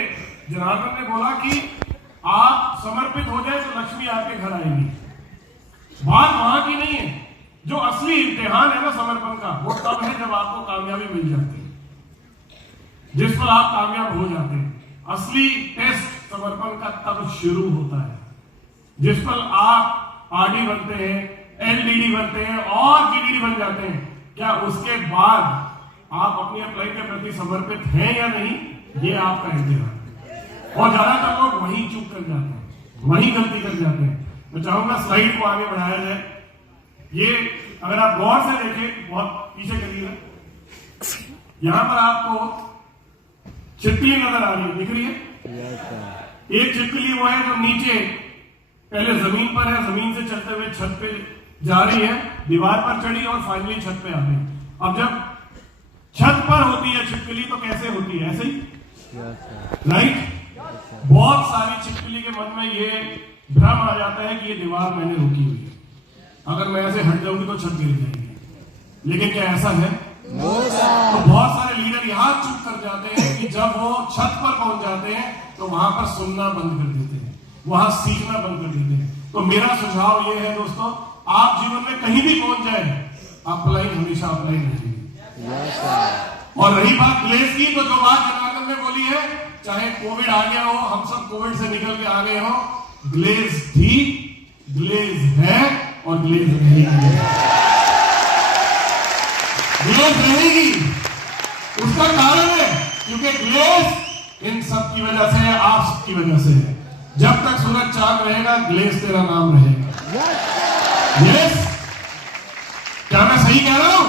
जनार्दन ने बोला कि आप समर्पित हो जाए तो लक्ष्मी आपके घर आएगी। बात वहां की नहीं है। जो असली इम्तिहान है ना समर्पण का, वो तब है जब आपको कामयाबी मिल जाती है, जिस पर आप कामयाब हो जाते हैं। असली टेस्ट समर्पण का तब शुरू होता है जिस पर आप आरडी बनते हैं, एलडीडी बनते हैं और जीडीडी बन जाते हैं। क्या उसके बाद आप अपनी अप्लाई के प्रति समर्पित हैं या नहीं, ये आपका इम्तिहान। और ज्यादातर लोग वहीं चूक कर जाते हैं, वहीं गलती कर जाते हैं। मैं चाहूंगा स्लाइड को आगे बढ़ाया जाए। ये अगर आप गौर से देखें, बहुत पीछे करिएगा, यहां पर आपको छिपकली नजर आ रही है, दिख रही है? एक छिपकली वो है जो नीचे पहले जमीन पर है, जमीन से चलते हुए छत पे जा रही है, दीवार पर चढ़ी और फाइनली छत पे आ गई। अब जब छत पर होती है छिपकली तो कैसे होती है? ऐसे ही, राइट। बहुत सारी छिपकली के मन में ये भ्रम आ जाता है कि ये दीवार मैंने रोकी हुई है, अगर मैं ऐसे हट जाऊंगी तो छत गिर जाएगी। लेकिन क्या ऐसा है? तो बहुत सारे लीडर यहां चूक कर जाते हैं कि जब वो छत पर पहुंच जाते हैं तो वहां पर सुनना बंद कर देते हैं, वहां सीखना बंद कर देते हैं। तो मेरा सुझाव ये है दोस्तों, आप जीवन में कहीं भी पहुंच जाए, अप्लाई हमेशा अप्लाई करिए। और रही बात ग्लेज की, तो जो बात जनार्दन ने बोली है, चाहे कोविड आ गया हो, हम सब कोविड से निकल के आ गए हो, ग्लेज थी, ग्लेज है और ग्लेज रहेगी। ग्लेज रहेगी, उसका कारण है क्योंकि ग्लेज इन सब की वजह से है, आप सबकी वजह से है। जब तक सूरज चांद रहेगा, ग्लेज तेरा नाम रहेगा। यस, क्या मैं सही कह रहा हूं?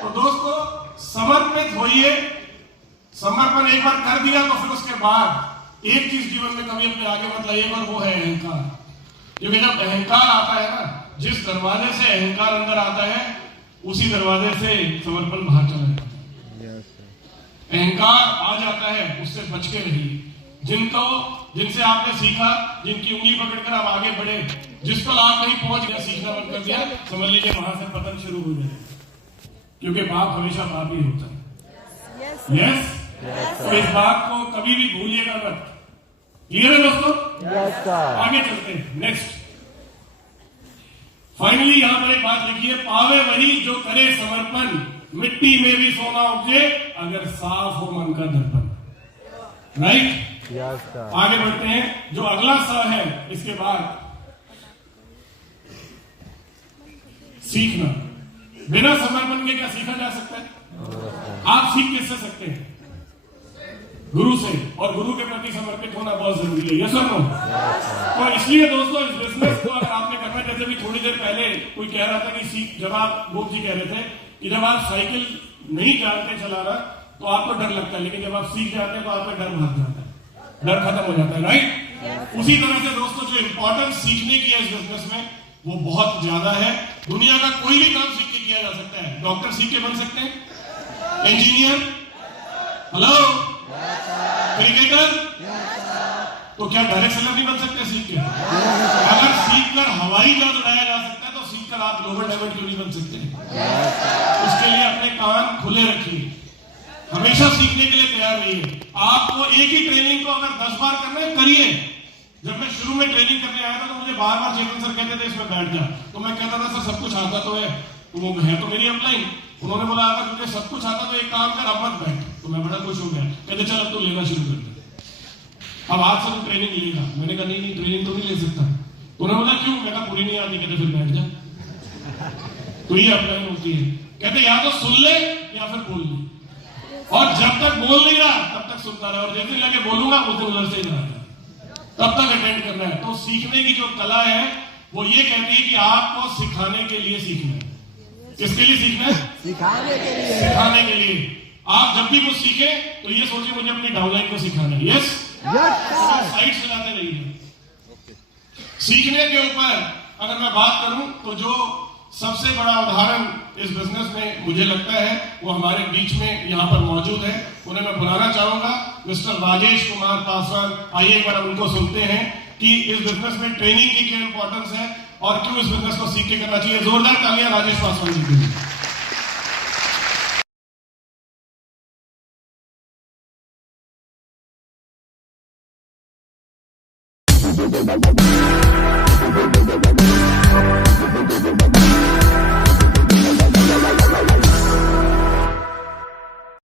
तो दोस्तों समर्पित होइए। समर्पण एक बार कर दिया तो फिर उसके बाद एक चीज जीवन में कभी अपने आगे मत लाइएगा, और वो है अहंकार। क्योंकि जब अहंकार आता है ना, जिस दरवाजे से अहंकार अंदर आता है उसी दरवाजे से समर्पण बाहर चला जाता है। अहंकार आ जाता है, उससे बच के रहिए। जिनसे आपने सीखा, जिनकी उंगली पकड़कर आप आगे बढ़े, जिस पर आप नहीं पहुंच गया, सीखना बंद कर दिया, समझ लीजिए वहां से पतन शुरू हो जाएगा। क्योंकि बाप हमेशा बाप ही होता है। यस, तो इस बात को कभी भी भूलिएगा मत। क्लियर है दोस्तों? आगे चलते हैं, नेक्स्ट। फाइनली यहां पर एक बात लिखिए, पावे वही जो करे समर्पण, मिट्टी में भी सोना उपजे अगर साफ हो मन का दर्पण। राइट, आगे बढ़ते हैं। जो अगला स है इसके बाद, सीखना। बिना समर्पण के क्या सीखा जा सकता है? आप सीख किससे सकते हैं? गुरु से, और गुरु के प्रति समर्पित होना बहुत जरूरी है। यस और नो? तो इसलिए दोस्तों इस बिजनेस को अगर आपने करना, जैसे भी थोड़ी देर पहले कोई कह रहा था कि सीख, जब आप गोप जी कह रहे थे कि जब आप साइकिल नहीं जानते चलाना तो आपको डर लगता है, लेकिन जब आप सीख जाते हैं तो आपका डर भाग जाता है, डर खत्म हो जाता है। राइट, उसी तरह से दोस्तों जो इंपॉर्टेंस सीखने की है इस बिजनेस में वो बहुत ज्यादा है। दुनिया का कोई भी काम सीख के किया जा सकता है। डॉक्टर सीख के बन सकते हैं, इंजीनियर, हेलो, क्रिकेटर, तो क्या डायरेक्ट सेलर नहीं बन सकते सीख के? अगर सीखकर हवाई जहाज उड़ाया जा सकता है तो सीखकर आप ग्लोबल डायमंड क्यों नहीं बन सकते? उसके लिए अपने कान खुले रखिए, हमेशा सीखने के लिए तैयार रहिए। आपको एक ही ट्रेनिंग को अगर 10 बार करना है, करिए। जब मैं शुरू में ट्रेनिंग करने आया था तो मुझे बार बार चेतन सर कहते थे इसमें बैठ जा, तो मैं कहता था सर सब कुछ आता तो है, तो वो है तो मेरी अपलाइन। उन्होंने बोला अगर तुझे सब कुछ आता तो एक काम कर, अब मत बैठ। तो मैं बड़ा खुश हो गया, कहते चल अब तो लेना शुरू कर दे, अब आज से तू ट्रेनिंग लेगा। मैंने कहा नहीं ट्रेनिंग तो नहीं ले सकता। उन्होंने बोला क्यों? मैं कहा पूरी नहीं आती। कहते फिर बैठ जा, तो ये अपलाइन होती है। कहते या तो सुन ले या फिर बोल ले, और जब तक बोल नहीं रहा तब तक सुनता रहा, और जैसे लगे बोलूंगा उसे उधर से ही रहा, तब तक अटेंड करना है। तो सीखने की जो कला है वो ये कहती है कि आपको सिखाने के लिए सीखना है। किसके लिए सीखना है? सिखाने के लिए। सिखाने के लिए। आप जब भी कुछ सीखे तो ये सोचिए मुझे अपनी डाउनलाइन को सिखाना है। यस, साइड चलाते रहिए। सीखने के ऊपर अगर मैं बात करूं तो जो सबसे बड़ा उदाहरण इस बिजनेस में मुझे लगता है वो हमारे बीच में यहाँ पर मौजूद है। उन्हें मैं बुलाना चाहूंगा, मिस्टर राजेश कुमार पासवान। आइए एक बार उनको सुनते हैं कि इस बिजनेस में ट्रेनिंग की क्या इंपॉर्टेंस है और क्यों इस बिजनेस को सीख के करना चाहिए। जोरदार तालियां राजेश पासवान जी के लिए। Thank you.